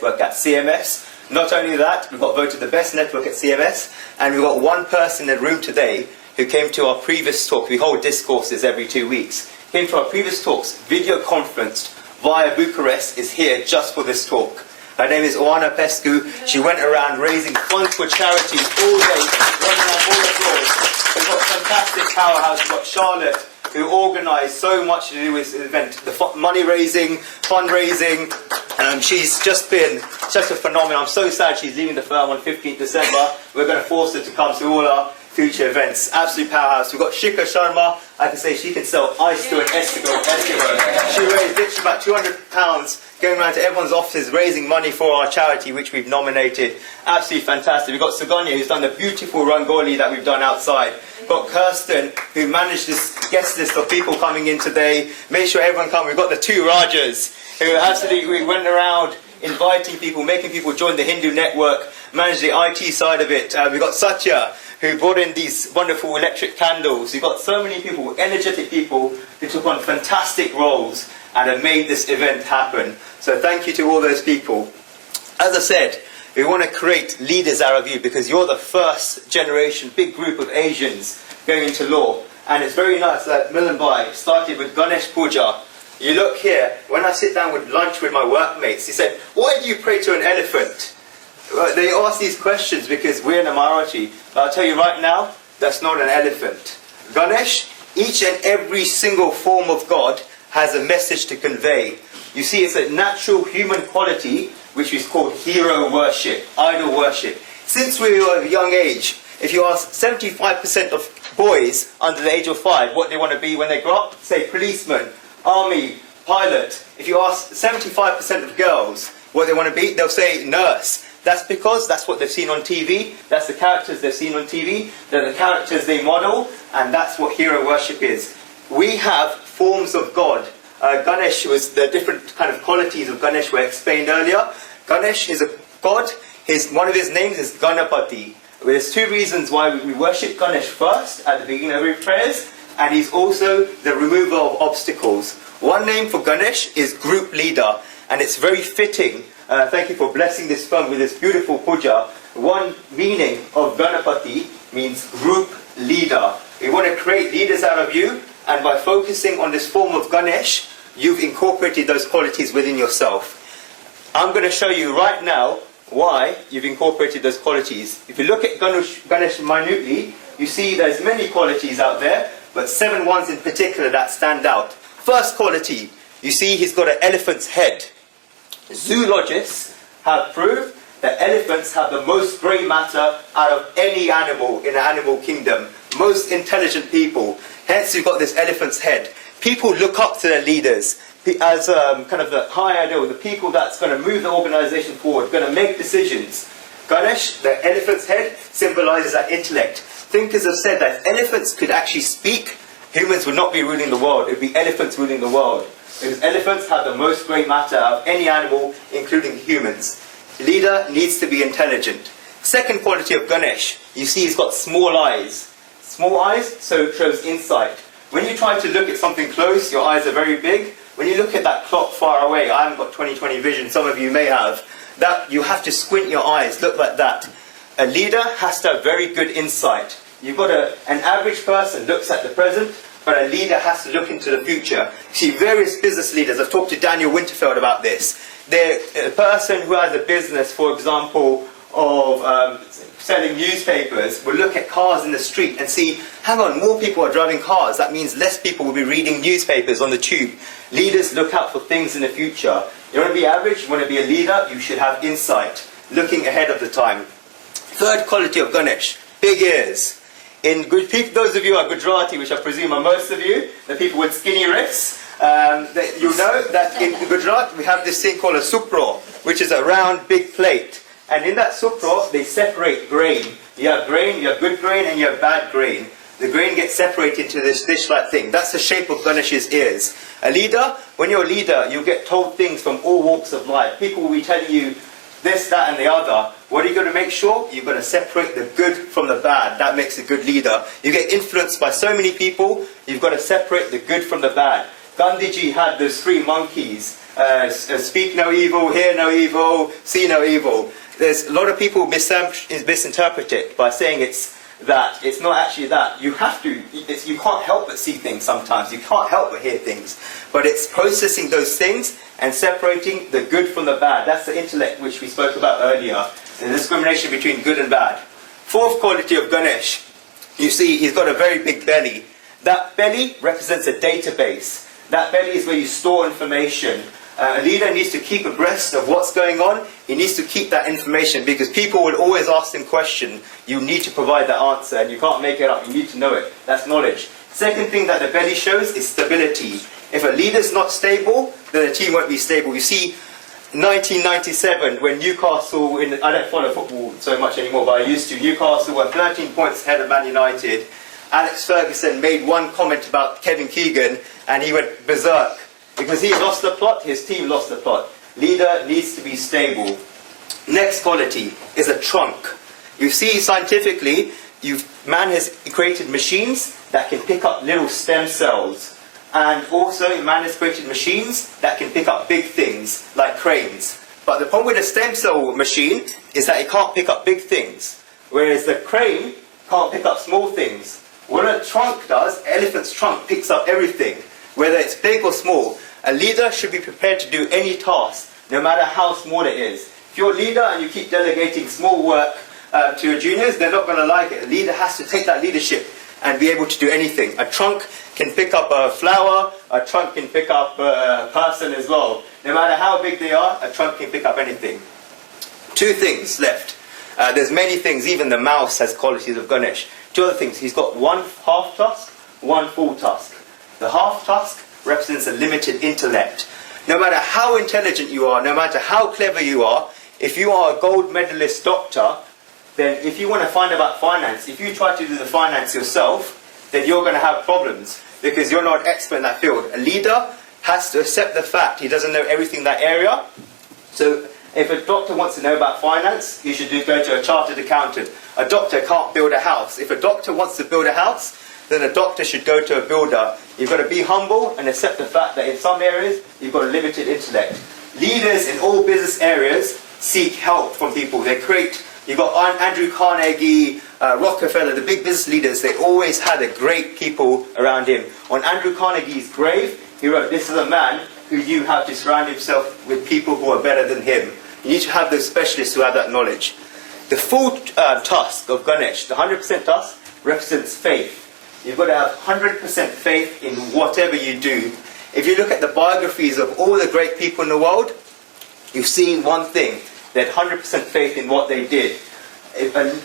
network at CMS. Not only that, we've got voted the best network at CMS, and we've got one person in the room today who came to our previous talk. We hold discourses every 2 weeks. Came to our previous talks, video conferenced via Bucharest, is here just for this talk. Her name is Oana Pescu. She went around raising funds for charities all day, running around all the floors. We've got a fantastic powerhouse. We've got Charlotte, who organised so much to do with this event, the money raising, fundraising. She's just been such a phenomenon. I'm so sad she's leaving the firm on 15th December. We're going to force her to come to all our future events. Absolute powerhouse. We've got Shikha Sharma. I can say she can sell ice to an Eskimo. She raised literally about £200 going around to everyone's offices raising money for our charity, which we've nominated. Absolutely fantastic. We've got Suganya, who's done the beautiful Rangoli that we've done outside. We've got Kirsten, who managed this guest list of people coming in today. Made sure everyone come. We've got the two Rajas, who absolutely went around inviting people, making people join the Hindu network, managed the IT side of it. We've got Satya, who brought in these wonderful electric candles. You've got so many people, energetic people, who took on fantastic roles and have made this event happen. So thank you to all those people. As I said, we want to create leaders out of you because you're the first generation, big group of Asians going into law. And it's very nice that Milan Bhai started with Ganesh Puja. You look here, when I sit down with lunch with my workmates, he said, why do you pray to an elephant? Well, they ask these questions because we're in a minority. But I'll tell you right now, that's not an elephant. Ganesh, each and every single form of God has a message to convey. You see, it's a natural human quality which is called hero worship, idol worship. Since we were of a young age, if you ask 75% of boys under the age of 5 what they want to be when they grow up, say policeman, army, pilot. If you ask 75% of girls what they want to be, they'll say nurse. That's because that's what they've seen on TV, that's the characters they've seen on TV, they're the characters they model, and that's what hero worship is. We have forms of God. Ganesh was the different kind of qualities of Ganesh were explained earlier. Ganesh is a god. One of his names is Ganapati. There's two reasons why we worship Ganesh first at the beginning of every prayers, and he's also the remover of obstacles. One name for Ganesh is group leader, and it's very fitting. Thank you for blessing this firm with this beautiful puja. One meaning of Ganapati means group leader. We want to create leaders out of you, and by focusing on this form of Ganesh, you've incorporated those qualities within yourself. I'm going to show you right now why you've incorporated those qualities. If you look at Ganesh minutely, you see there's many qualities out there, but 7 ones in particular that stand out. First quality, you see he's got an elephant's head. Zoologists have proved that elephants have the most grey matter out of any animal in the animal kingdom. Most intelligent people. Hence you've got this elephant's head. People look up to their leaders as kind of the high ideal, the people that's going to move the organization forward, going to make decisions. Ganesh, the elephant's head, symbolizes that intellect. Thinkers have said that if elephants could actually speak, humans would not be ruling the world. It would be elephants ruling the world. Because elephants have the most grey matter of any animal, including humans. Leader needs to be intelligent. Second quality of Ganesh, you see he's got small eyes. Small eyes, so it shows insight. When you try to look at something close, your eyes are very big. When you look at that clock far away, I haven't got 20/20 vision, some of you may have, that you have to squint your eyes, look like that. A leader has to have very good insight. You've got an average person looks at the present, but a leader has to look into the future. You see, various business leaders, I've talked to Daniel Winterfeld about this. A person who has a business, for example, of selling newspapers, will look at cars in the street and see, hang on, more people are driving cars. That means less people will be reading newspapers on the tube. Leaders look out for things in the future. You want to be average, you want to be a leader, you should have insight, looking ahead of the time. Third quality of Ganesh, big ears. In those of you who are Gujarati, which I presume are most of you, the people with skinny wrists, you know that in Gujarat we have this thing called a supro, which is a round big plate. And in that supro, they separate grain. You have good grain, and you have bad grain. The grain gets separated into this dish-like thing. That's the shape of Ganesh's ears. A leader, when you're a leader, you get told things from all walks of life. People will be telling you this, that, and the other. What are you going to make sure? You're going to separate the good from the bad. That makes a good leader. You get influenced by so many people, you've got to separate the good from the bad. Gandhiji had those 3 monkeys. speak no evil, hear no evil, see no evil. There's a lot of people misinterpret it by saying it's that. It's not actually that. You have to, you can't help but see things sometimes. You can't help but hear things. But it's processing those things and separating the good from the bad. That's the intellect which we spoke about earlier. The discrimination between good and bad. Fourth quality of Ganesh. You see, he's got a very big belly. That belly represents a database. That belly is where you store information. A leader needs to keep abreast of what's going on. He needs to keep that information because people will always ask him questions. You need to provide that answer and you can't make it up. You need to know it. That's knowledge. Second thing that the belly shows is stability. If a leader's not stable, then the team won't be stable. You see, 1997, when Newcastle, I don't follow football so much anymore, but I used to, Newcastle were 13 points ahead of Man United. Alex Ferguson made one comment about Kevin Keegan and he went berserk. Because he lost the plot, his team lost the plot. Leader needs to be stable. Next quality is a trunk. You see, scientifically, man has created machines that can pick up little stem cells. And also, man has created machines that can pick up big things, like cranes. But the problem with a stem cell machine is that it can't pick up big things. Whereas the crane can't pick up small things. What a trunk does, elephant's trunk picks up everything, whether it's big or small. A leader should be prepared to do any task, no matter how small it is. If you're a leader and you keep delegating small work to your juniors, they're not going to like it. A leader has to take that leadership and be able to do anything. A trunk can pick up a flower, a trunk can pick up a person as well. No matter how big they are, a trunk can pick up anything. Two things left. There's many things, even the mouse has qualities of Ganesh. Two other things, he's got one half-tusk, one full-tusk. The half-tusk represents a limited intellect. No matter how intelligent you are, no matter how clever you are, if you are a gold medalist doctor, then if you want to find about finance, if you try to do the finance yourself, then you're going to have problems because you're not an expert in that field. A leader has to accept the fact he doesn't know everything in that area. So if a doctor wants to know about finance, he should go to a chartered accountant. A doctor can't build a house. If a doctor wants to build a house, then a doctor should go to a builder. You've got to be humble and accept the fact that in some areas, you've got a limited intellect. Leaders in all business areas seek help from people. They create, you've got Andrew Carnegie, Rockefeller, the big business leaders, they always had a great people around him. On Andrew Carnegie's grave, he wrote, "This is a man who you have to surround himself with people who are better than him." You need to have those specialists who have that knowledge. The full tusk of Ganesh, the 100% tusk, represents faith. You've got to have 100% faith in whatever you do. If you look at the biographies of all the great people in the world, you see one thing. They had 100% faith in what they did.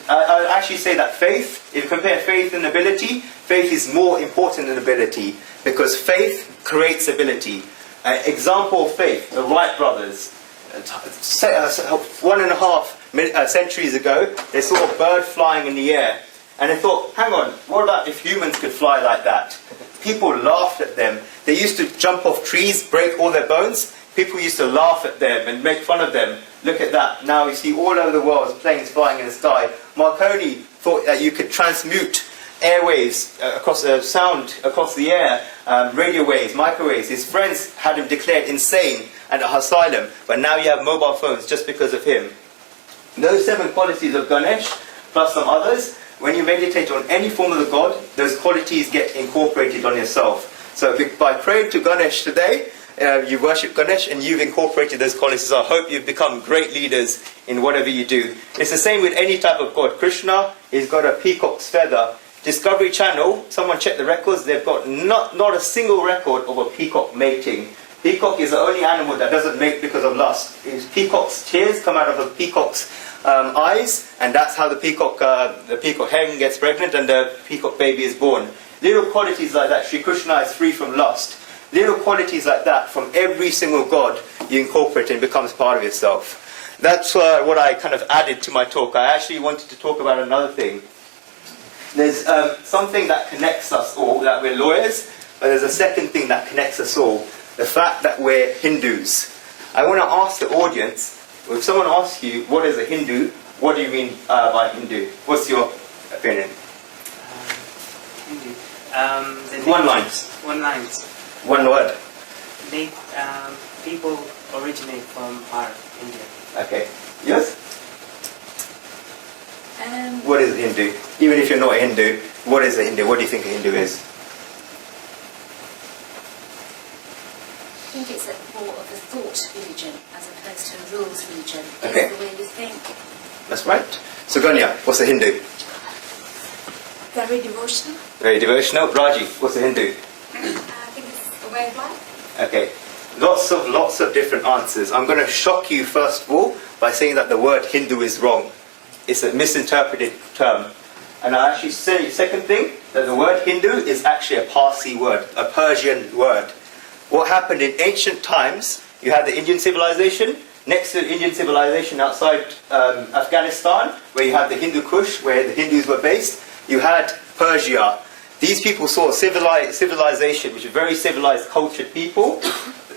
I actually say that faith, if you compare faith and ability, faith is more important than ability. Because faith creates ability. Example of faith, the Wright brothers. 1.5 centuries ago, they saw a bird flying in the air. And they thought, hang on, what about if humans could fly like that? People laughed at them. They used to jump off trees, break all their bones. People used to laugh at them and make fun of them. Look at that. Now you see all over the world planes flying in the sky. Marconi thought that you could transmute airwaves across sound across the air, radio waves, microwaves. His friends had him declared insane and an asylum. But now you have mobile phones just because of him. Those 7 qualities of Ganesh, plus some others, when you meditate on any form of the god, those qualities get incorporated on yourself. So by praying to Ganesh today, you worship Ganesh and you've incorporated those qualities. I hope you've become great leaders in whatever you do. It's the same with any type of god. Krishna, he's got a peacock's feather. Discovery Channel, someone checked the records, they've got not a single record of a peacock mating. Peacock is the only animal that doesn't mate because of lust. Peacock's tears come out of a peacock's eyes, and that's how the peacock hen gets pregnant and the peacock baby is born. Little qualities like that, Sri Krishna is free from lust. Little qualities like that from every single god you incorporate and becomes part of yourself. That's what I kind of added to my talk. I actually wanted to talk about another thing. There's something that connects us all, that we're lawyers, but there's a second thing that connects us all, the fact that we're Hindus. I want to ask the audience, if someone asks you, what is a Hindu, what do you mean by Hindu? What's your opinion? Hindu. One line. One line. One word. They people originate from are Indian. Okay. Yes? What is a Hindu? Even if you're not a Hindu, what is a Hindu? What do you think a Hindu is? I think it's more of a thought religion as opposed to a rules religion. Okay. It's the way you think. That's right. So Ganya, what's a Hindu? Very devotional. Very devotional. Raji, what's a Hindu? I think it's a way of life. Okay. Lots of different answers. I'm going to shock you first of all by saying that the word Hindu is wrong. It's a misinterpreted term. And I'll actually say, second thing, that the word Hindu is actually a Parsi word, a Persian word. What happened in ancient times, you had the Indian civilization, next to the Indian civilization outside Afghanistan, where you had the Hindu Kush, where the Hindus were based, you had Persia. These people saw civilization, which is very civilized, cultured people.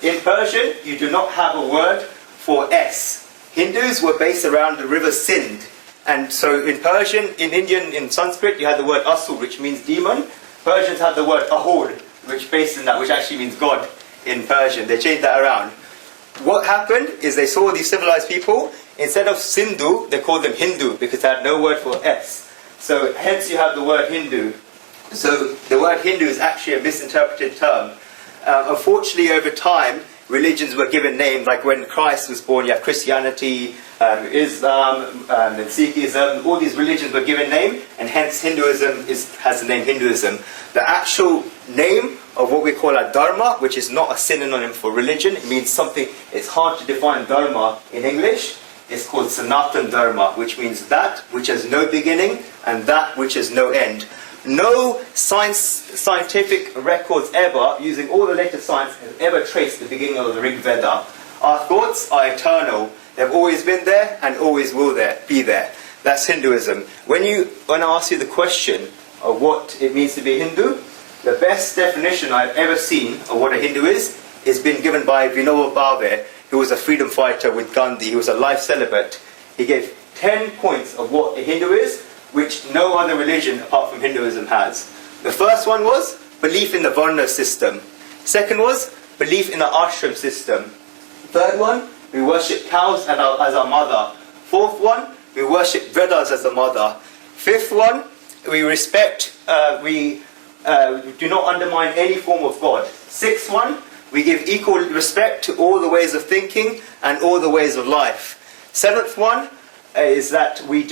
In Persian, you do not have a word for S. Hindus were based around the river Sindh. And so in Persian, in Indian, in Sanskrit, you had the word Asur, which means demon. Persians had the word Ahur, which based in that, which actually means God in Persian. They changed that around. What happened is they saw these civilized people, instead of Sindhu, they called them Hindu, because they had no word for S. So hence you have the word Hindu. So the word Hindu is actually a misinterpreted term. Unfortunately, over time, religions were given names, like when Christ was born, you have Christianity, Islam, and Sikhism. All these religions were given name, and hence Hinduism has the name Hinduism. The actual name of what we call a dharma, which is not a synonym for religion, it means something, it's hard to define dharma in English. It's called Sanatan Dharma, which means that which has no beginning and that which has no end. No scientific records ever, using all the latest science, have ever traced the beginning of the Rig Veda. Our thoughts are eternal. They've always been there and always will be there. That's Hinduism. When I ask you the question of what it means to be a Hindu, the best definition I've ever seen of what a Hindu is been given by Vinoba Bhave, who was a freedom fighter with Gandhi. He was a life celibate. He gave 10 points of what a Hindu is, which no other religion apart from Hinduism has. The first one was belief in the Varna system. Second was belief in the ashram system. Third one, we worship cows as our mother. Fourth one, we worship Vedas as the mother. Fifth one, we respect, we do not undermine any form of God. Sixth one, we give equal respect to all the ways of thinking and all the ways of life. Seventh one is that we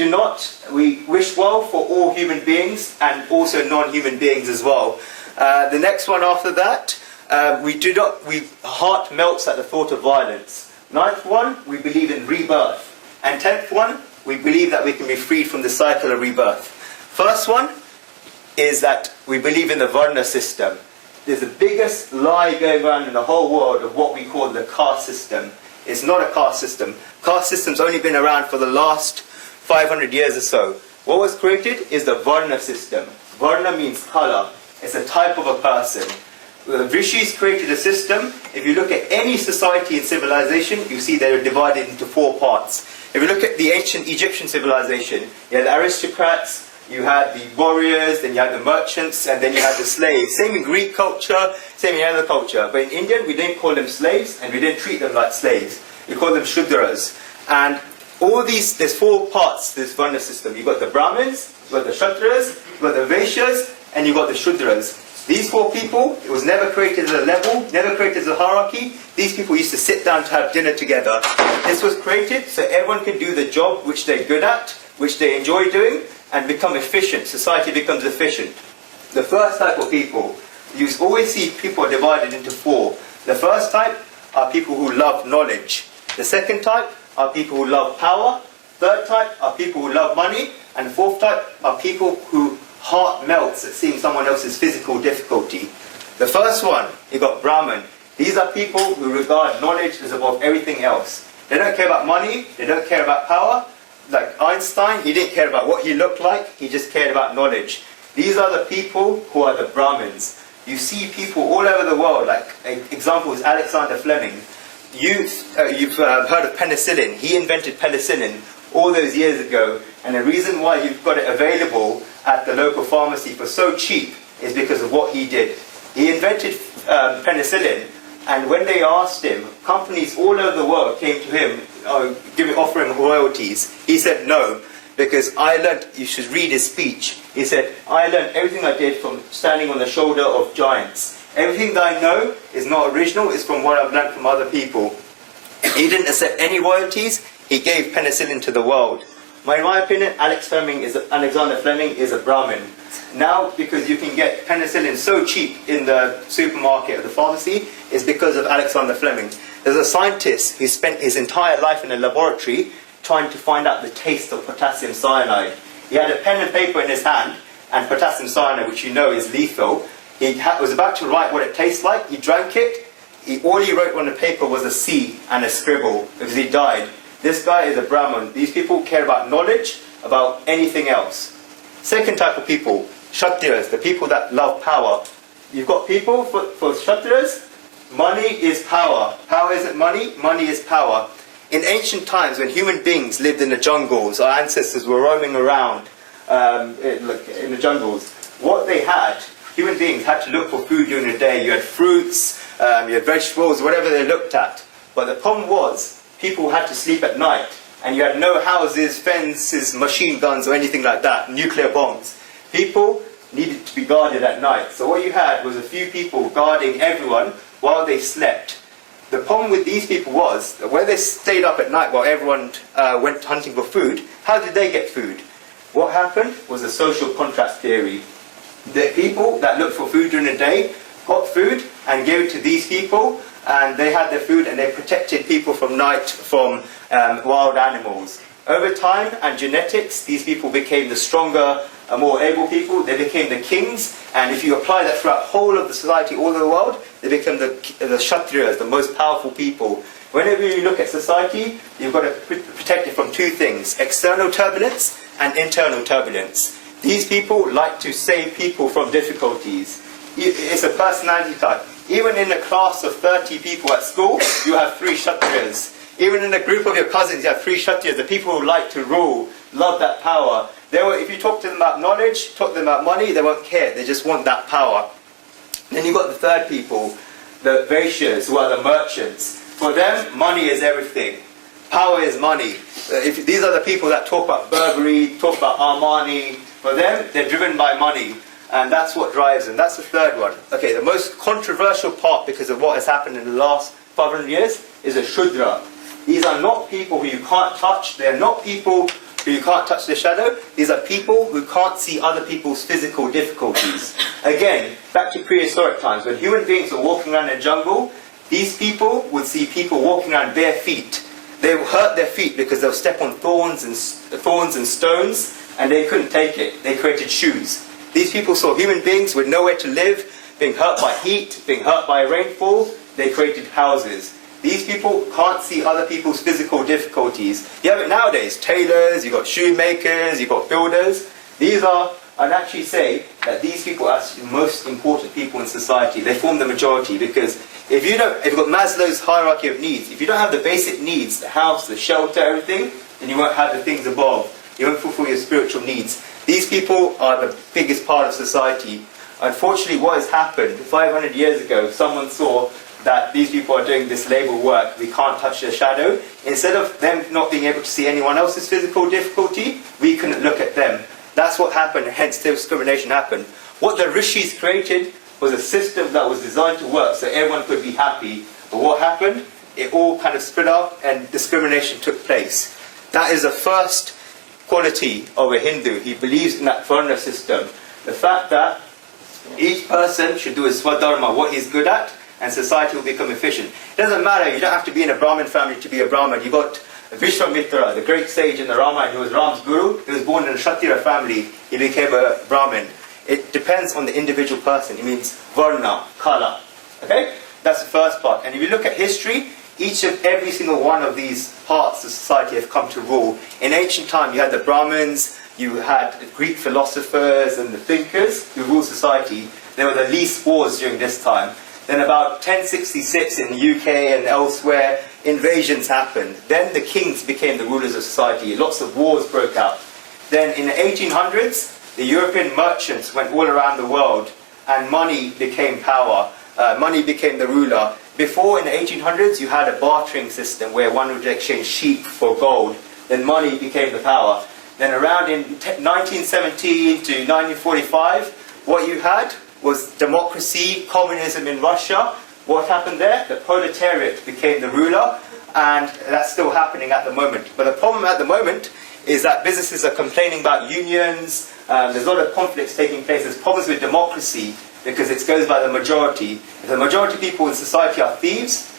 wish well for all human beings and also non-human beings as well. The next one after that, heart melts at the thought of violence. Ninth one, we believe in rebirth. And 10th one, we believe that we can be freed from the cycle of rebirth. First one is that we believe in the Varna system. There's the biggest lie going around in the whole world of what we call the caste system. It's not a caste system. Caste system's only been around for the last 500 years or so. What was created is the Varna system. Varna means color. It's a type of a person. The Rishis created a system. If you look at any society and civilization, you see they're divided into 4 parts. If you look at the ancient Egyptian civilization, you had the aristocrats, you had the warriors, then you had the merchants, and then you had the slaves. Same in Greek culture, same in other culture. But in Indian, we didn't call them slaves, and we didn't treat them like slaves. We call them Shudras. And all these, there's 4 parts to this Varna system. You've got the Brahmins, you've got the Kshatras, you've got the Vaishyas, and you've got the Shudras. These 4 people, it was never created as a level, never created as a hierarchy. These people used to sit down to have dinner together. This was created so everyone can do the job which they're good at, which they enjoy doing, and become efficient. Society becomes efficient. The first type of people, you always see people divided into 4. The first type are people who love knowledge. The second type are people who love power. Third type are people who love money. And the fourth type are people who heart melts at seeing someone else's physical difficulty. The first one, you got Brahman. These are people who regard knowledge as above everything else. They don't care about money, they don't care about power. Like Einstein, he didn't care about what he looked like, he just cared about knowledge. These are the people who are the Brahmins. You see people all over the world, like an example is Alexander Fleming. You've heard of penicillin. He invented penicillin all those years ago, and the reason why you've got it available at the local pharmacy for so cheap is because of what he did. He invented penicillin And when they asked him, companies all over the world came to him, offering royalties. He said no, because I learned, you should read his speech. He said, I learned everything I did from standing on the shoulder of giants. Everything that I know is not original, it's from what I've learned from other people. He didn't accept any royalties, he gave penicillin to the world. In my opinion, Alexander Fleming is a Brahmin. Now, because you can get penicillin so cheap in the supermarket or the pharmacy, is because of Alexander Fleming. There's a scientist who spent his entire life in a laboratory trying to find out the taste of potassium cyanide. He had a pen and paper in his hand, and potassium cyanide, which you know is lethal. He was about to write what it tastes like. He drank it. All he wrote on the paper was a C and a scribble, because he died. This guy is a Brahmin. These people care about knowledge, about anything else. Second type of people, Kshatriyas, the people that love power. You've got people, for Kshatriyas, money is power. Power isn't money, money is power. In ancient times, when human beings lived in the jungles, our ancestors were roaming around in the jungles, what they had, human beings had to look for food during the day. You had fruits, you had vegetables, whatever they looked at. But the problem was, people had to sleep at night, and you had no houses, fences, machine guns, or anything like that, nuclear bombs. People needed to be guarded at night. So what you had was a few people guarding everyone while they slept. The problem with these people was that when they stayed up at night while everyone went hunting for food, how did they get food? What happened was a social contract theory. The people that looked for food during the day got food and gave it to these people, and they had their food, and they protected people from night from wild animals. Over time and genetics, these people became the stronger, more able people. They became the kings, and if you apply that throughout the whole of the society, all over the world, they become the Kshatriyas, the most powerful people. Whenever you look at society, you've got to protect it from two things: external turbulence and internal turbulence. These people like to save people from difficulties. It's a personality type. Even in a class of 30 people at school, you have 3 Kshatriyas. Even in a group of your cousins, you have 3 Kshatriyas. The people who like to rule, love that power. If you talk to them about knowledge, talk to them about money, they won't care. They just want that power. Then you've got the third people, the Vaishyas, who are the merchants. For them, money is everything. Power is money. These are the people that talk about Burberry, talk about Armani. For them, they're driven by money. And that's what drives them. That's the third one. Okay, the most controversial part, because of what has happened in the last 500 years, is a Shudra. These are not people who you can't touch. They're not people who you can't touch their shadow. These are people who can't see other people's physical difficulties. Again, back to prehistoric times, when human beings were walking around in the jungle, these people would see people walking around bare feet. They would hurt their feet because they'll step on thorns and stones, and they couldn't take it. They created shoes. These people saw human beings with nowhere to live, being hurt by heat, being hurt by rainfall. They created houses. These people can't see other people's physical difficulties. You have it nowadays. Tailors, you've got shoemakers, you've got builders. These are, I'd actually say that these people are the most important people in society. They form the majority, because if you've got Maslow's hierarchy of needs, if you don't have the basic needs, the house, the shelter, everything, then you won't have the things above. You won't fulfill your spiritual needs. These people are the biggest part of society. Unfortunately, what has happened, 500 years ago, someone saw that these people are doing this labor work, we can't touch their shadow. Instead of them not being able to see anyone else's physical difficulty, we couldn't look at them. That's what happened, hence the discrimination happened. What the rishis created was a system that was designed to work so everyone could be happy. But what happened? It all kind of split up and discrimination took place. That is the first quality of a Hindu. He believes in that Varna system. The fact that each person should do his swadharma, what he's good at, and society will become efficient. It doesn't matter, you don't have to be in a Brahmin family to be a Brahmin. You've got Vishwamitra, the great sage in the Ramayana, who was Ram's guru. He was born in a Kshatriya family. He became a Brahmin. It depends on the individual person. It means Varna, Kala. Okay? That's the first part. And if you look at history, every single one of these parts of society have come to rule. In ancient time, you had the Brahmins, you had the Greek philosophers and the thinkers who ruled society. There were the least wars during this time. Then about 1066 in the UK and elsewhere, invasions happened. Then the kings became the rulers of society. Lots of wars broke out. Then in the 1800s, the European merchants went all around the world, and money became power. Money became the ruler. before in the 1800s, you had a bartering system where one would exchange sheep for gold. Then money became the power. Then around in 1917 to 1945, what you had was democracy, communism in Russia. What happened there? The proletariat became the ruler, and that's still happening at the moment. But the problem at the moment is that businesses are complaining about unions. There's a lot of conflicts taking place. There's problems with democracy because it goes by the majority. If the majority of people in society are thieves,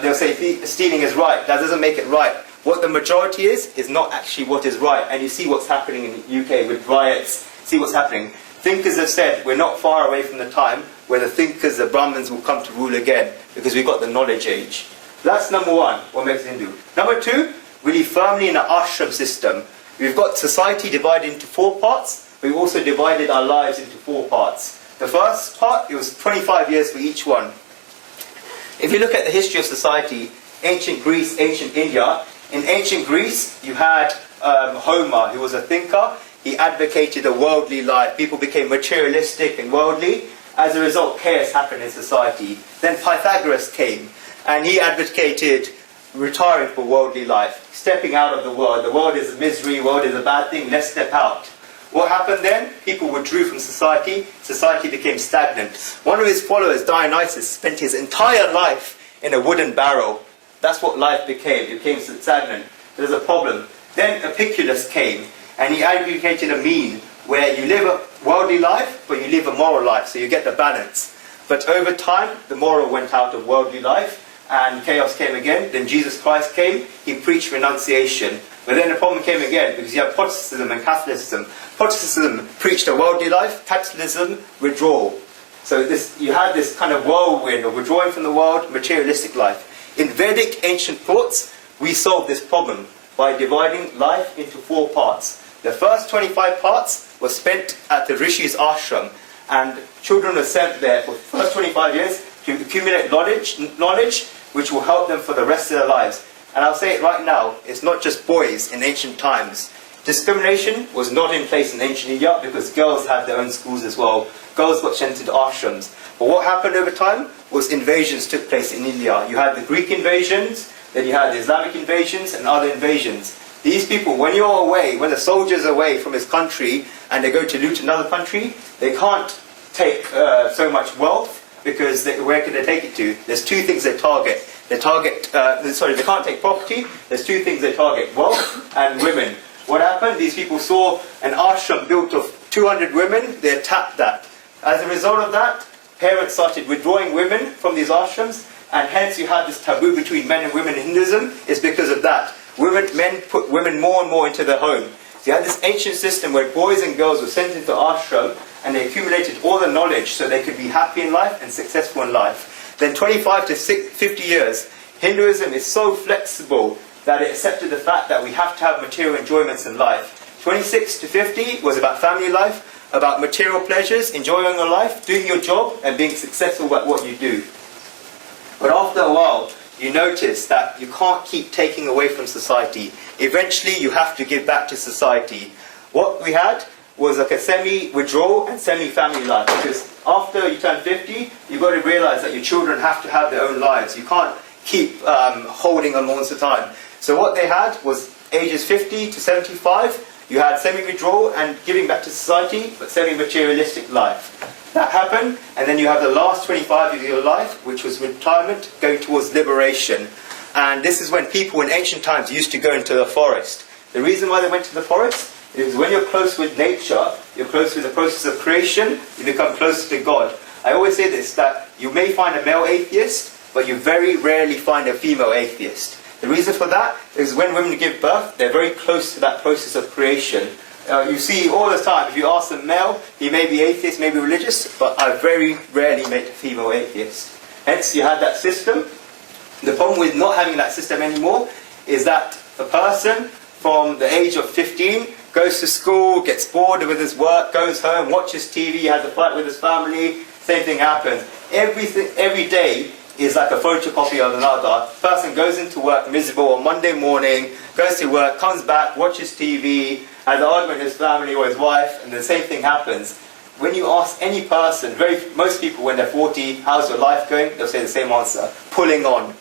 they'll say stealing is right. That doesn't make it right. What the majority is not actually what is right. And you see what's happening in the UK with riots. See what's happening. Thinkers have said we're not far away from the time where the thinkers, the Brahmins, will come to rule again because we've got the knowledge age. That's number one, what makes it Hindu. Number two, really firmly in an ashram system. We've got society divided into 4 parts. We've also divided our lives into 4 parts. The first part, it was 25 years for each one. If you look at the history of society, ancient Greece, ancient India, in ancient Greece, you had Homer, who was a thinker. He advocated a worldly life. People became materialistic and worldly. As a result, chaos happened in society. Then Pythagoras came, and he advocated retiring for worldly life, stepping out of the world. The world is a misery, the world is a bad thing, let's step out. What happened then? People withdrew from society. Society became stagnant. One of his followers, Dionysus, spent his entire life in a wooden barrel. That's what life became. It became stagnant. There's a problem. Then Epicurus came, and he advocated a mean, where you live a worldly life, but you live a moral life, so you get the balance. But over time, the moral went out of worldly life, and chaos came again. Then Jesus Christ came, he preached renunciation. But then the problem came again, because you have Protestantism and Catholicism. Protestantism preached a worldly life, Catholicism, withdrawal. So you had this kind of whirlwind of withdrawing from the world, materialistic life. In Vedic ancient thoughts, we solved this problem by dividing life into 4 parts. The first 25 parts were spent at the Rishi's ashram, and children were sent there for the first 25 years to accumulate knowledge which will help them for the rest of their lives. And I'll say it right now, it's not just boys in ancient times. Discrimination was not in place in ancient India because girls had their own schools as well. Girls got sent into ashrams. But what happened over time was invasions took place in India. You had the Greek invasions, then you had the Islamic invasions and other invasions. These people, when you're away, when the soldier's away from his country and they go to loot another country, they can't take so much wealth because where can they take it to? There's 2 things they target. They can't take property. There's 2 things they target, wealth and women. What happened? These people saw an ashram built of 200 women. They attacked that. As a result of that, parents started withdrawing women from these ashrams, and hence you had this taboo between men and women in Hinduism. It's because of that. Men put women more and more into their home. So you had this ancient system where boys and girls were sent into ashram, and they accumulated all the knowledge so they could be happy in life and successful in life. Then 25 to 50 years, Hinduism is so flexible that it accepted the fact that we have to have material enjoyments in life. 26 to 50 was about family life, about material pleasures, enjoying your life, doing your job, and being successful at what you do. But after a while, you notice that you can't keep taking away from society. Eventually, you have to give back to society. What we had was like a semi-withdrawal and semi-family life. Because after you turn 50, you've got to realize that your children have to have their own lives. You can't keep holding on all the time. So what they had was ages 50 to 75, you had semi-withdrawal and giving back to society, but semi-materialistic life. That happened, and then you have the last 25 of your life, which was retirement, going towards liberation. And this is when people in ancient times used to go into the forest. The reason why they went to the forest is when you're close with nature, you're close with the process of creation, you become closer to God. I always say this, that you may find a male atheist, but you very rarely find a female atheist. The reason for that is when women give birth, they're very close to that process of creation. You see all the time, if you ask a male, he may be atheist, may be religious, but I very rarely meet a female atheist. Hence, you had that system. The problem with not having that system anymore is that a person from the age of 15 goes to school, gets bored with his work, goes home, watches TV, has a fight with his family, same thing happens. Every day is like a photocopy of another. Person goes into work miserable on Monday morning, goes to work, comes back, watches TV, has an argument with his family or his wife, and the same thing happens. when you ask any person, most people when they're 40, how's your life going? They'll say the same answer, pulling on.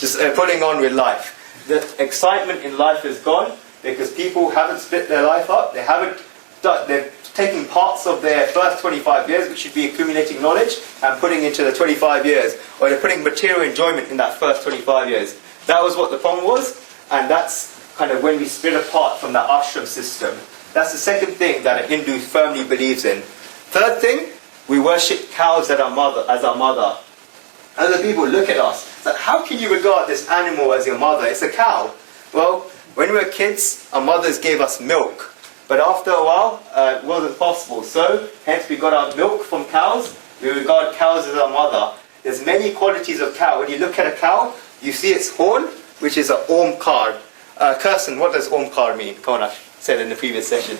Just pulling on with life. The excitement in life is gone because people haven't split their life up. They're taking parts of their first 25 years, which should be accumulating knowledge, and putting into the 25 years, or they're putting material enjoyment in that first 25 years. That was what the problem was, and that's kind of when we split apart from that ashram system. That's the second thing that a Hindu firmly believes in. Third thing, we worship cows as our mother. Other people look at us. It's like, how can you regard this animal as your mother? It's a cow. Well, when we were kids, our mothers gave us milk. But after a while, it wasn't possible. So, hence we got our milk from cows. We regard cows as our mother. There's many qualities of cow. When you look at a cow, you see its horn, which is an omkar. Kirsten, what does omkar mean? Come on, I said in the previous session.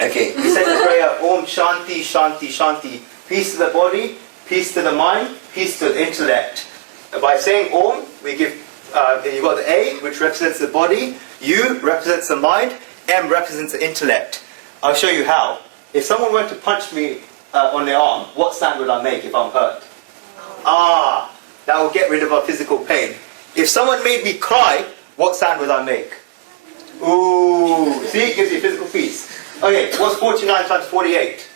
Okay, we said the prayer, Om Shanti, Shanti, Shanti. Peace to the body, peace to the mind, peace to the intellect. By saying Om, we give, you've got the A, which represents the body, U represents the mind, M represents the intellect. I'll show you how. If someone were to punch me on the arm, what sound would I make if I'm hurt? Ah, that will get rid of our physical pain. If someone made me cry, what sound would I make? Ooh, see, it gives you physical peace. Okay, what's 49 times 48?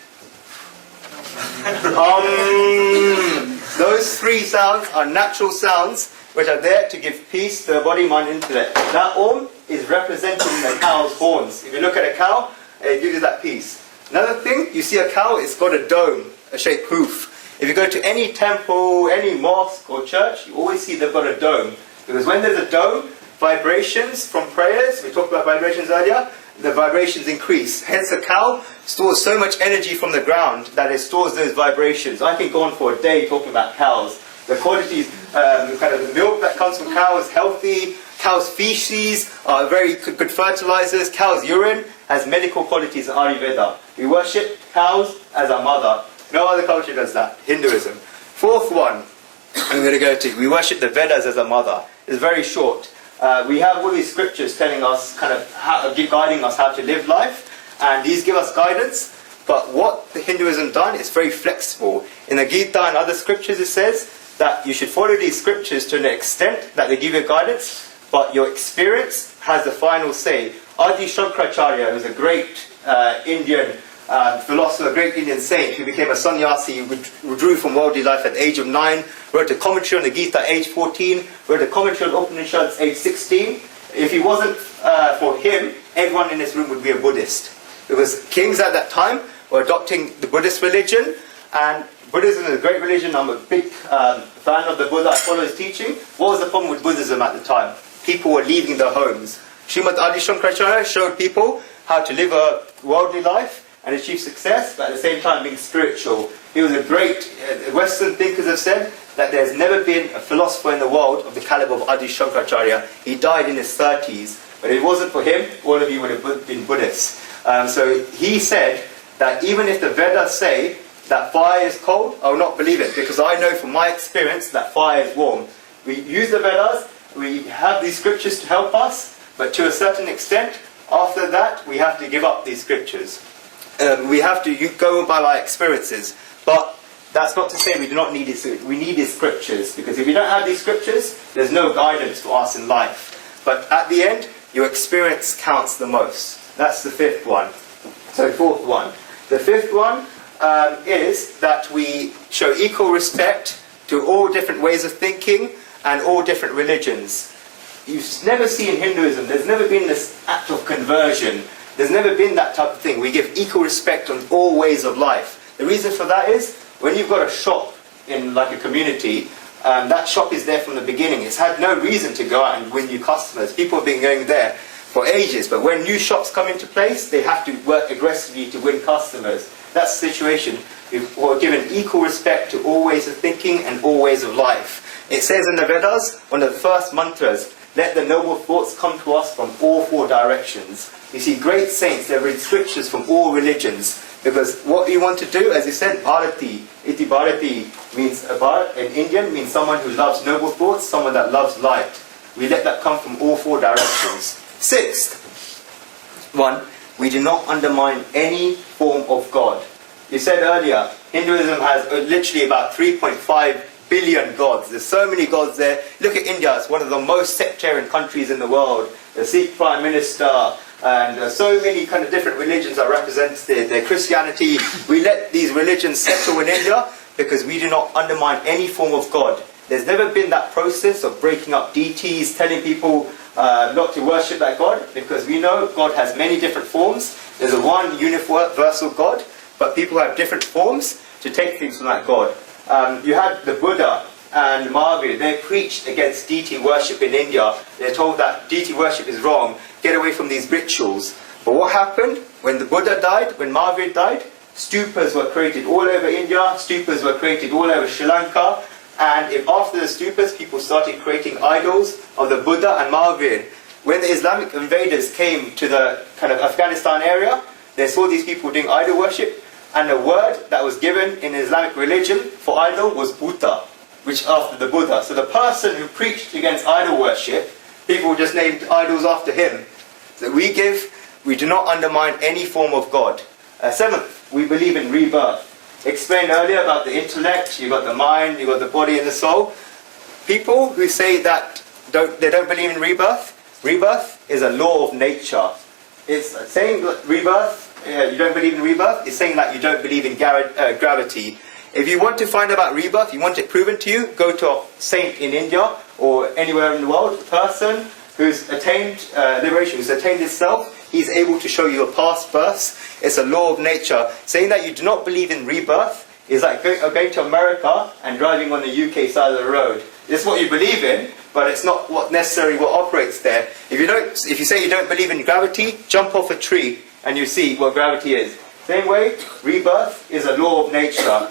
Those three sounds are natural sounds which are there to give peace to the body, mind, intellect. That Om is representing the cow's horns. If you look at a cow, it gives you that peace. Another thing, you see a cow, it's got a dome, a shaped hoof. If you go to any temple, any mosque or church, you always see they've got a dome. Because when there's a dome, vibrations from prayers, we talked about vibrations earlier, the vibrations increase. Hence a cow stores so much energy from the ground that it stores those vibrations. I can go on for a day talking about cows. The qualities, kind of the milk that comes from cows is healthy. Cow's feces are very good fertilizers. Cow's urine has medical qualities in Ayurveda. We worship cows as our mother. No other culture does that. Hinduism. Fourth one, I'm going to go to, we worship the Vedas as a mother. It's very short. We have all these scriptures telling us, kind of guiding us how to live life, and these give us guidance. But what the Hinduism done is very flexible. In the Gita and other scriptures it says that you should follow these scriptures to an extent that they give you guidance, but your experience has the final say. Adi Shankaracharya, who's a great Indian philosopher, a great Indian saint who became a sannyasi, withdrew from worldly life at the age of 9, wrote a commentary on the Gita at age 14, wrote a commentary on Upanishads at age 16. If it wasn't for him, everyone in this room would be a Buddhist. Because kings at that time were adopting the Buddhist religion, and Buddhism is a great religion. I'm a big fan of the Buddha. I follow his teaching. What was the problem with Buddhism at the time? People were leaving their homes. Srimad Adi Shankaracharya showed people how to live a worldly life and achieve success, but at the same time being spiritual. He was a great, Western thinkers have said that there's never been a philosopher in the world of the caliber of Adi Shankaracharya. He died in his 30s, but if it wasn't for him, all of you would have been Buddhists. So he said that even if the Vedas say that fire is cold, I will not believe it, because I know from my experience that fire is warm. We use the Vedas, we have these scriptures to help us, but to a certain extent, after that, we have to give up these scriptures. We have to go by our experiences, but that's not to say we do not need these. We need these scriptures, because if we don't have these scriptures, there's no guidance for us in life. But at the end, your experience counts the most. That's the fifth one. So fourth one. The fifth one is that we show equal respect to all different ways of thinking and all different religions. You've never seen Hinduism, there's never been this act of conversion. There's never been that type of thing. We give equal respect on all ways of life. The reason for that is, when you've got a shop in like a community, that shop is there from the beginning. It's had no reason to go out and win new customers. People have been going there for ages, but when new shops come into place, they have to work aggressively to win customers. That's the situation. We're given equal respect to all ways of thinking and all ways of life. It says in the Vedas, one of the first mantras, let the noble thoughts come to us from all four directions. You see, great saints, they read scriptures from all religions. Because what we want to do, as you said, Bharati, Iti Bharati means, in Indian, means someone who loves noble thoughts, someone that loves light. We let that come from all four directions. Sixth one, we do not undermine any form of God. You said earlier, Hinduism has literally about 3.5 billion gods. There's so many gods there. Look at India, it's one of the most sectarian countries in the world. The Sikh Prime Minister, and so many kind of different religions are represented. Their Christianity, we let these religions settle in India because we do not undermine any form of God. There's never been that process of breaking up deities, telling people not to worship that God, because we know God has many different forms. There's a one universal God, but people have different forms to take things from that God. You had the Buddha and Mahavir. They preached against deity worship in India. They're told that deity worship is wrong, get away from these rituals. But what happened when the Buddha died, when Mahavir died? Stupas were created all over India, stupas were created all over Sri Lanka, and after the stupas, people started creating idols of the Buddha and Mahavir. When the Islamic invaders came to the kind of Afghanistan area, they saw these people doing idol worship, and the word that was given in Islamic religion for idol was Buddha, which after the Buddha. So the person who preached against idol worship, people just named idols after him. So we do not undermine any form of God. Seventh, we believe in rebirth. Explained earlier about the intellect, you've got the mind, you've got the body and the soul. People who say that they don't believe in rebirth, rebirth is a law of nature. It's saying rebirth, you don't believe in rebirth, it's saying that you don't believe in gravity. If you want to find out about rebirth, you want it proven to you, go to a saint in India or anywhere in the world, a person who's attained liberation, who's attained his self. He's able to show you a past birth. It's a law of nature. Saying that you do not believe in rebirth is like going to America and driving on the UK side of the road. It's what you believe in, but it's not necessarily what operates there. If you say you don't believe in gravity, jump off a tree and you see what gravity is. Same way, rebirth is a law of nature.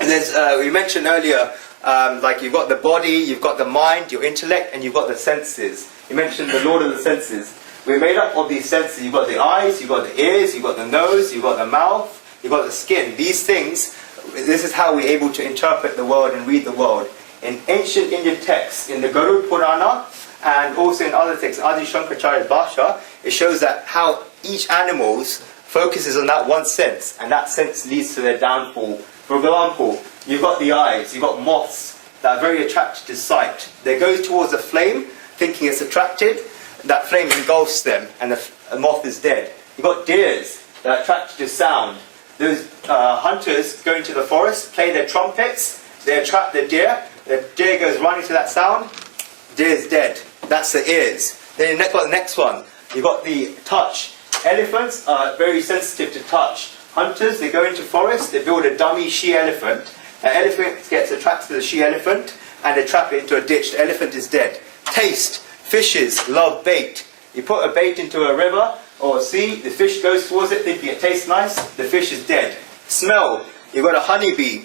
And we mentioned earlier, like you've got the body, you've got the mind, your intellect, and you've got the senses. You mentioned the Lord of the senses. We're made up of these senses. You've got the eyes, you've got the ears, you've got the nose, you've got the mouth, you've got the skin. These things, this is how we're able to interpret the world and read the world. In ancient Indian texts, in the Garuda Purana, and also in other texts, Adi Shankaracharya's Bhasha, it shows that how each animal focuses on that one sense, and that sense leads to their downfall. For example, you've got the eyes, you've got moths that are very attracted to sight. They go towards a flame, thinking it's attracted. That flame engulfs them, and the moth is dead. You've got deers that are attracted to sound. Those hunters go into the forest, play their trumpets, they attract the deer goes running to that sound, deer is dead. That's the ears. Then you've got the next one. You've got the touch. Elephants are very sensitive to touch. Hunters, they go into forest, they build a dummy she-elephant. The elephant gets attracted to the she-elephant, and they trap it into a ditch. The elephant is dead. Taste. Fishes love bait. You put a bait into a river or a sea, the fish goes towards it thinking it tastes nice, the fish is dead. Smell. You've got a honeybee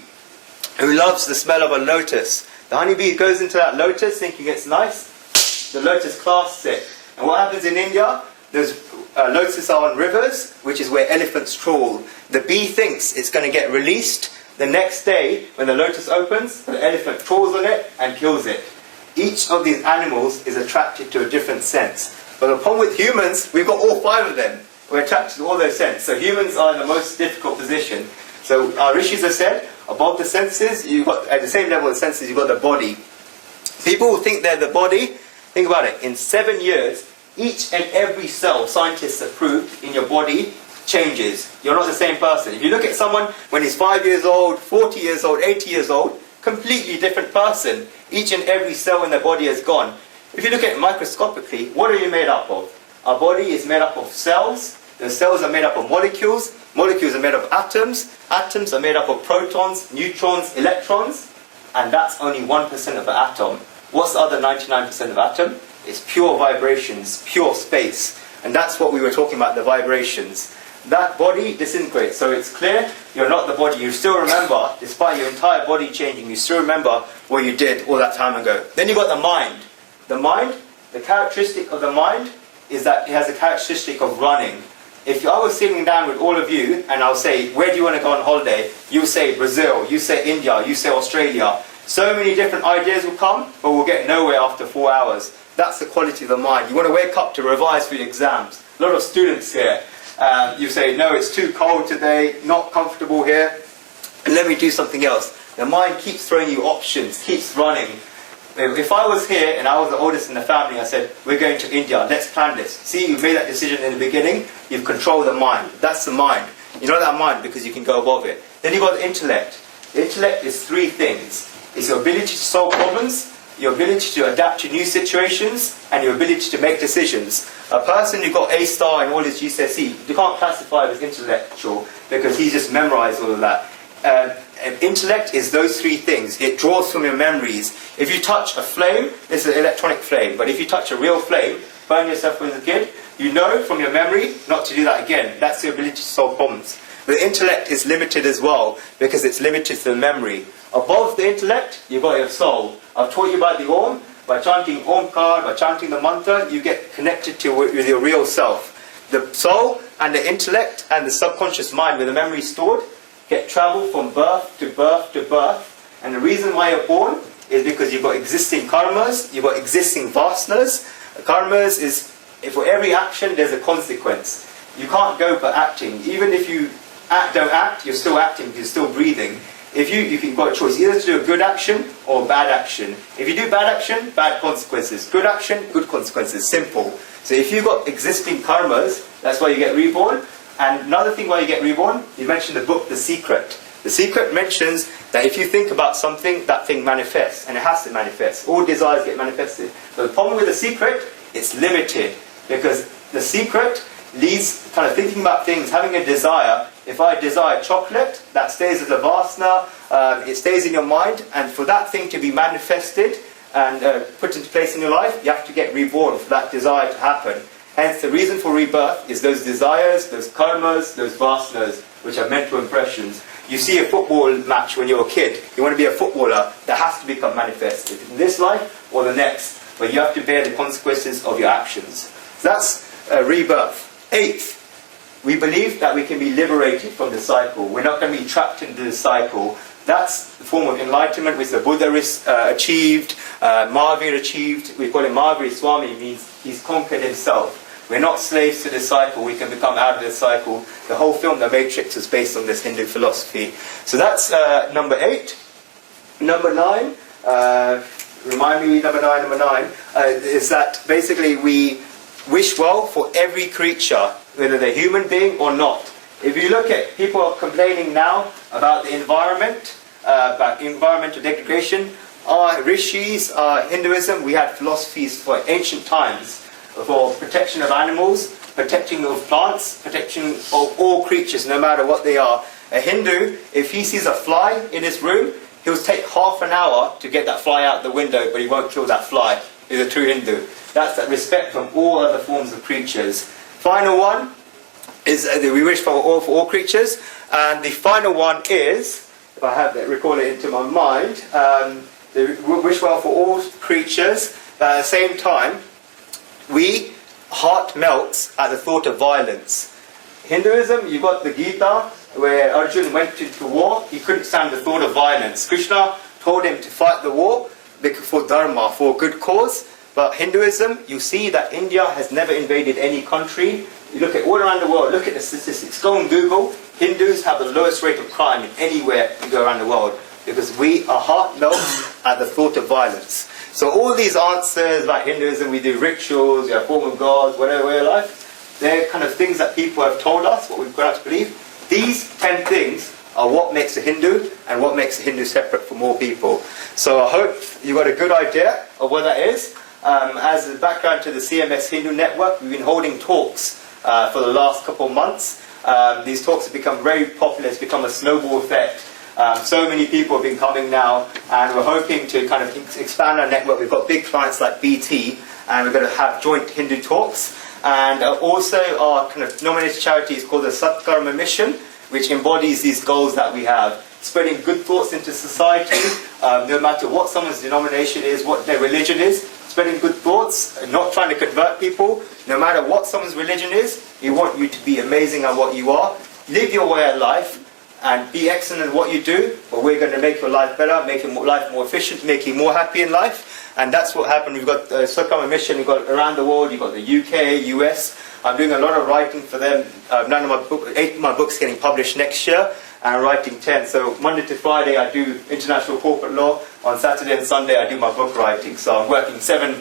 who loves the smell of a lotus. The honeybee goes into that lotus thinking it's nice, the lotus clasps it. And what happens in India? Those lotuses are on rivers, which is where elephants trawl. The bee thinks it's going to get released. The next day, when the lotus opens, the elephant trawls on it and kills it. Each of these animals is attracted to a different sense. But the problem with humans, we've got all five of them. We're attracted to all those senses. So humans are in the most difficult position. So our rishis have said, above the senses, you've got, at the same level of the senses, you've got the body. People who think they're the body, think about it. In 7 years, each and every cell, scientists have proved, in your body changes. You're not the same person. If you look at someone when he's 5 years old, 40 years old, 80 years old, completely different person. Each and every cell in the body has gone. If you look at it microscopically, what are you made up of? Our body is made up of cells. The cells are made up of molecules. Molecules are made up of atoms. Atoms are made up of protons, neutrons, electrons. And that's only 1% of the atom. What's the other 99% of atom? It's pure vibrations, pure space. And that's what we were talking about, the vibrations. That body disintegrates. So it's clear you're not the body. You still remember, despite your entire body changing, you still remember what you did all that time ago. Then you've got the mind. The mind, the characteristic of the mind is that it has a characteristic of running. If I was sitting down with all of you and I'll say, where do you want to go on holiday? You'll say Brazil, you say India, you say Australia. So many different ideas will come, but we'll get nowhere after 4 hours. That's the quality of the mind. You want to wake up to revise for your exams. A lot of students here, you say, no, it's too cold today, not comfortable here, let me do something else. The mind keeps throwing you options, keeps running. If I was here and I was the oldest in the family, I said, we're going to India, let's plan this. See, you've made that decision in the beginning, you've controlled the mind. That's the mind. You know that mind because you can go above it. Then you've got the intellect. The intellect is 3 things. It's your ability to solve problems, your ability to adapt to new situations, and your ability to make decisions. A person who got A star in all his GCSE, you can't classify him as intellectual because he's just memorized all of that. Intellect is those 3 things. It draws from your memories. If you touch a flame, it's an electronic flame. But if you touch a real flame, burn yourself as a kid, you know from your memory not to do that again. That's your ability to solve problems. But the intellect is limited as well because it's limited to the memory. Above the intellect, you've got your soul. I've taught you about the Om. By chanting Omkar, by chanting the mantra, you get connected to with your real self. The soul and the intellect and the subconscious mind where the memory is stored get travel from birth to birth to birth. And the reason why you're born is because you've got existing karmas, you've got existing vasanas. Karmas is, for every action there's a consequence. You can't go for acting. Even if you don't act, you're still acting, you're still breathing. If you've got a choice either to do a good action or a bad action. If you do bad action, bad consequences. Good action, good consequences. Simple. So if you've got existing karmas, that's why you get reborn. And another thing why you get reborn, you mentioned the book The Secret. The Secret mentions that if you think about something, that thing manifests. And it has to manifest. All desires get manifested. But the problem with The Secret, it's limited. Because The Secret leads kind of thinking about things, having a desire. If I desire chocolate, that stays as a vasana, it stays in your mind, and for that thing to be manifested and put into place in your life, you have to get reborn for that desire to happen. Hence, the reason for rebirth is those desires, those karmas, those vasanas, which are mental impressions. You see a football match when you're a kid, you want to be a footballer, that has to become manifested in this life or the next, but you have to bear the consequences of your actions. So that's rebirth. 8th, we believe that we can be liberated from the cycle. We're not going to be trapped into the cycle. That's the form of enlightenment which the Buddha achieved, Mahavir achieved. We call him Mahavir Swami, means he's conquered himself. We're not slaves to the cycle, we can become out of the cycle. The whole film, The Matrix, is based on this Hindu philosophy. So that's number 8. Number 9, remind me, number 9, is that basically we wish well for every creature, whether they're human being or not. If you look at people are complaining now about the environment, about environmental degradation, our rishis, Hinduism, we had philosophies for ancient times for protection of animals, protection of plants, protection of all creatures, no matter what they are. A Hindu, if he sees a fly in his room, he'll take half an hour to get that fly out the window, but he won't kill that fly. He's a true Hindu. That's that respect from all other forms of creatures. Final one is we wish for all creatures, and the final one is, if I have that, recall it into my mind, we wish well for all creatures, but at the same time, heart melts at the thought of violence. Hinduism, you've got the Gita, where Arjuna went to war, he couldn't stand the thought of violence. Krishna told him to fight the war for dharma, for a good cause. But Hinduism, you see that India has never invaded any country. You look at all around the world, look at the statistics. Go on Google, Hindus have the lowest rate of crime in anywhere you go around the world. Because our heart melts at the thought of violence. So all these answers, like Hinduism, we do rituals, we have form of gods, whatever way of life, they're kind of things that people have told us, what we've got to believe. These 10 things are what makes a Hindu and what makes a Hindu separate from all people. So I hope you got a good idea of what that is. As a background to the CMS Hindu Network, we've been holding talks for the last couple of months. These talks have become very popular, it's become a snowball effect. So many people have been coming now, and we're hoping to kind of expand our network. We've got big clients like BT, and we're going to have joint Hindu talks. And also our kind of nominated charity is called the Satkarma Mission, which embodies these goals that we have. Spreading good thoughts into society, no matter what someone's denomination is, what their religion is. Spreading good thoughts, not trying to convert people. No matter what someone's religion is, we want you to be amazing at what you are. Live your way of life, and be excellent at what you do, but we're going to make your life better, make your life more efficient, make you more happy in life. And that's what happened. We've got Circum Mission, we've got around the world, you've got the UK, US. I'm doing a lot of writing for them. 8 of my books getting published next year, and I'm writing 10. So Monday to Friday I do international corporate law. On Saturday and Sunday I do my book writing. So I'm working 7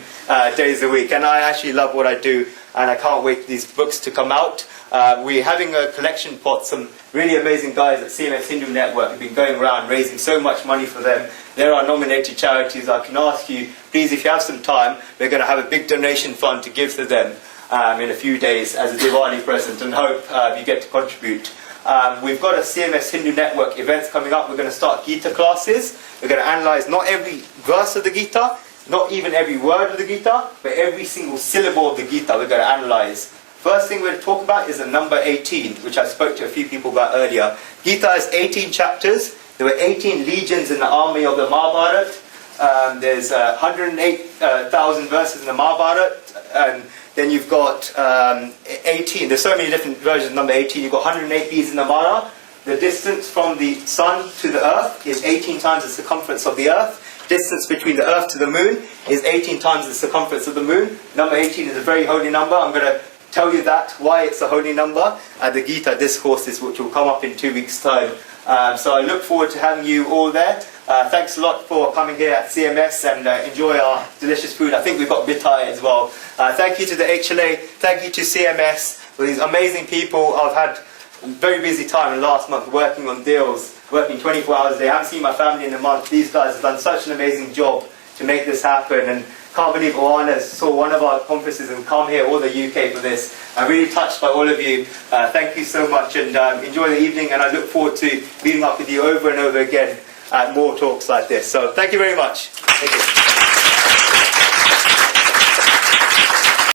days a week, and I actually love what I do, and I can't wait for these books to come out. We're having a collection pot. Some really amazing guys at CMS Hindu Network have been going around raising so much money for them. There are nominated charities. I can ask you, please, if you have some time, we're going to have a big donation fund to give to them in a few days as a Diwali present, and hope you get to contribute. We've got a CMS Hindu Network events coming up. We're going to start Gita classes. We're going to analyze not every verse of the Gita, not even every word of the Gita, but every single syllable of the Gita we're going to analyze. First thing we're going to talk about is the number 18, which I spoke to a few people about earlier. Gita has 18 chapters. There were 18 legions in the army of the Mahabharata. There's 108,000 verses in the Mahabharata, and then you've got 18. There's so many different versions of number 18. You've got 108 bees in the Mara. The distance from the sun to the earth is 18 times the circumference of the earth. Distance between the earth to the moon is 18 times the circumference of the moon. Number 18 is a very holy number. I'm going to tell you that, why it's a holy number, the Gita discourses, which will come up in 2 weeks' time. So I look forward to having you all there. Thanks a lot for coming here at CMS, and enjoy our delicious food. I think we've got bithai as well. Thank you to the HLA, thank you to CMS, for these amazing people. I've had a very busy time in the last month working on deals, working 24 hours a day. I haven't seen my family in a month. These guys have done such an amazing job to make this happen, and can't believe Varna saw one of our conferences and come here, all the UK, for this. I'm really touched by all of you. Thank you so much, and enjoy the evening, and I look forward to meeting up with you over and over again at more talks like this. So thank you very much. Thank you.